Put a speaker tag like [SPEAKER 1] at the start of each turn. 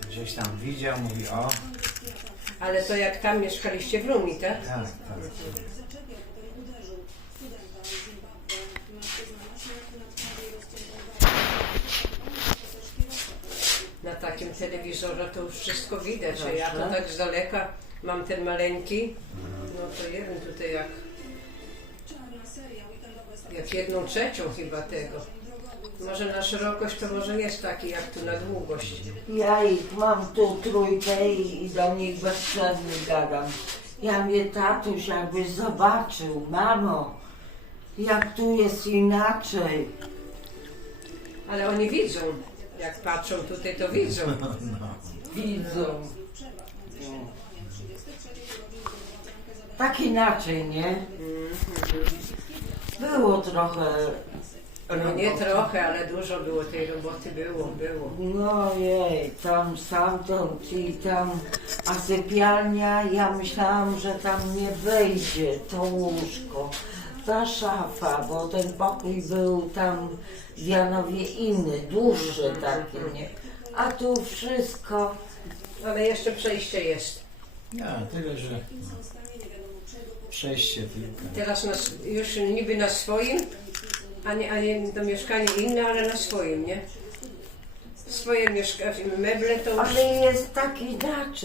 [SPEAKER 1] gdzieś tam widział, mówi o.
[SPEAKER 2] Ale to jak tam mieszkaliście w Rumi, tak?
[SPEAKER 1] Tak.
[SPEAKER 2] Na takim telewizorze to już wszystko widać, a ja to tak z daleka mam ten maleńki, no to jeden tutaj jak 1/3 chyba tego. Może na szerokość to może jest taki jak tu na długość.
[SPEAKER 3] Ja ich mam tu trójkę i do nich bezprzednie gadam. Ja mówię, tatuś, jakbyś zobaczył, mamo, jak tu jest inaczej.
[SPEAKER 2] Ale oni widzą, jak patrzą tutaj to widzą.
[SPEAKER 3] Widzą. Tak inaczej, nie? Było trochę.
[SPEAKER 2] No nie trochę, ale dużo było tej roboty, było.
[SPEAKER 3] No jej, tam stamtąd i tam, a sypialnia, ja myślałam, że tam nie wejdzie to łóżko, ta szafa, bo ten pokój był tam w Janowie inny, dłuższy taki, nie? A tu wszystko.
[SPEAKER 2] Ale jeszcze przejście jest.
[SPEAKER 1] Ja, tyle, że przejście tylko.
[SPEAKER 2] Teraz już niby na swoim, a nie to mieszkanie inne, ale na swoim, nie? Swoje meble to już...
[SPEAKER 3] Ale jest tak inaczej.